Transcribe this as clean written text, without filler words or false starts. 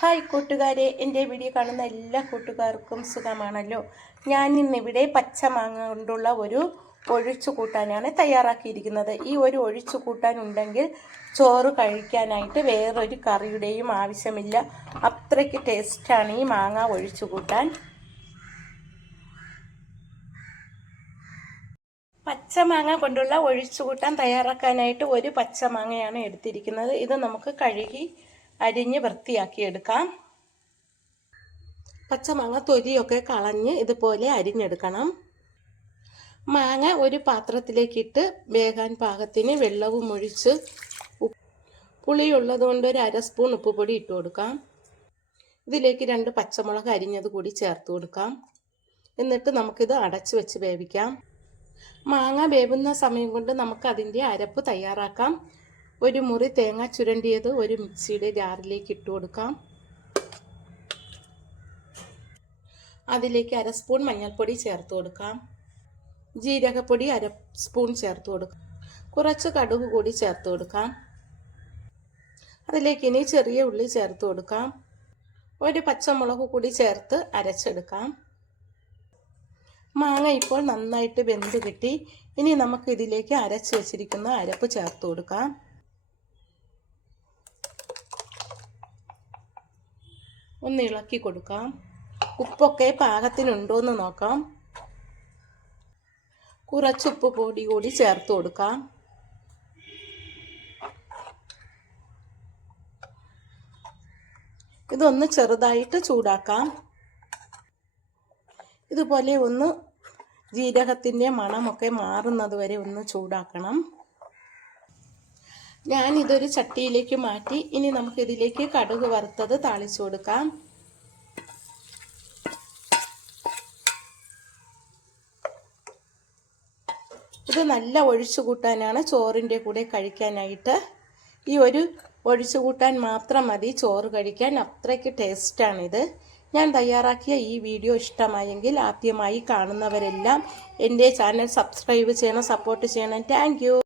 Hi കൂട്ടുകാരെ, എൻ്റെ video കാണുന്ന എല്ലാ കൂട്ടുകാർക്കും സുഖമാണല്ലോ. ഞാൻ ഇന്നിവിടെ പച്ചമാങ്ങ കൊണ്ടുള്ള ഒരു ഒഴിച്ചു കൂട്ടാനാണ് തയ്യാറാക്കിയിരിക്കുന്നത്. ഈ ഒരു ഒഴിച്ചു കൂട്ടാൻ ഉണ്ടെങ്കിൽ ചോറ് കഴിക്കാനായിട്ട് വേറൊരു കറിയുടെയും ആവശ്യമില്ല. അത്രയ്ക്ക് ടേസ്റ്റാണ് ഈ മാങ്ങ ഒഴിച്ചു കൂട്ടാൻ. പച്ചമാങ്ങ കൊണ്ടുള്ള ഒഴിച്ചു കൂട്ടാൻ തയ്യാറാക്കാനായിട്ട് ഒരു പച്ചമാങ്ങയാണ് എടുത്തിരിക്കുന്നത്. ഇത് നമുക്ക് കഴുകി അരിഞ്ഞ് വൃത്തിയാക്കി എടുക്കാം. പച്ചമാങ്ങ തൊലിയൊക്കെ കളഞ്ഞ് ഇതുപോലെ അരിഞ്ഞെടുക്കണം. മാങ്ങ ഒരു പാത്രത്തിലേക്കിട്ട് വേകാൻ പാകത്തിന് വെള്ളവും ഒഴിച്ച് പുളിയുള്ളത് കൊണ്ട് ഒരു 1/2 സ്പൂൺ ഉപ്പുപൊടി ഇട്ട് കൊടുക്കാം. ഇതിലേക്ക് 2 പച്ചമുളക് അരിഞ്ഞത് കൂടി ചേർത്ത് കൊടുക്കാം. എന്നിട്ട് നമുക്കിത് അടച്ചു വെച്ച് വേവിക്കാം. മാങ്ങ വേവുന്ന സമയം കൊണ്ട് നമുക്ക് അതിൻ്റെ അരപ്പ് തയ്യാറാക്കാം. ഒരു മുറി തേങ്ങ ചുരണ്ടിയത് ഒരു മിക്സിയുടെ ജാറിലേക്ക് ഇട്ട് കൊടുക്കാം. അതിലേക്ക് 1/2 സ്പൂൺ മഞ്ഞൾപ്പൊടി ചേർത്ത് കൊടുക്കാം. ജീരകപ്പൊടി 1/2 സ്പൂൺ ചേർത്ത് കൊടുക്കാം. കുറച്ച് കടുക് കൂടി ചേർത്ത് കൊടുക്കാം. അതിലേക്ക് ഇനി ചെറിയ ഉള്ളി ചേർത്ത് കൊടുക്കാം. ഒരു പച്ചമുളക് കൂടി ചേർത്ത് അരച്ചെടുക്കാം. മാങ്ങ ഇപ്പോൾ നന്നായിട്ട് വെന്ത് കിട്ടി. ഇനി നമുക്ക് ഇതിലേക്ക് അരച്ച് വെച്ചിരിക്കുന്ന അരപ്പ് ചേർത്ത് കൊടുക്കാം. ഒന്ന് ഇളക്കി കൊടുക്കാം. ഉപ്പൊക്കെ പാകത്തിനുണ്ടോയെന്ന് നോക്കാം. കുറച്ച് ഉപ്പ് പൊടി കൂടി ചേർത്ത് കൊടുക്കാം. ഇതൊന്ന് ചെറുതായിട്ട് ചൂടാക്കാം. ഇതുപോലെ ഒന്ന് ജീരകത്തിൻ്റെ മണമൊക്കെ മാറുന്നത് വരെ ഒന്ന് ചൂടാക്കണം. ഞാനിതൊരു ചട്ടിയിലേക്ക് മാറ്റി. ഇനി നമുക്കിതിലേക്ക് കടുക് വറുത്തത് താളിച്ചു കൊടുക്കാം. ഇത് നല്ല ഒഴിച്ചു കൂട്ടാനാണ് ചോറിൻ്റെ കൂടെ കഴിക്കാനായിട്ട്. ഈ ഒരു ഒഴിച്ചു കൂട്ടാൻ മാത്രം മതി ചോറ് കഴിക്കാൻ. അത്രയ്ക്ക് ടേസ്റ്റാണിത്. ഞാൻ തയ്യാറാക്കിയ ഈ വീഡിയോ ഇഷ്ടമായെങ്കിൽ ആദ്യമായി കാണുന്നവരെല്ലാം എൻ്റെ ചാനൽ സബ്സ്ക്രൈബ് ചെയ്യണം, സപ്പോർട്ട് ചെയ്യണം. Thank you.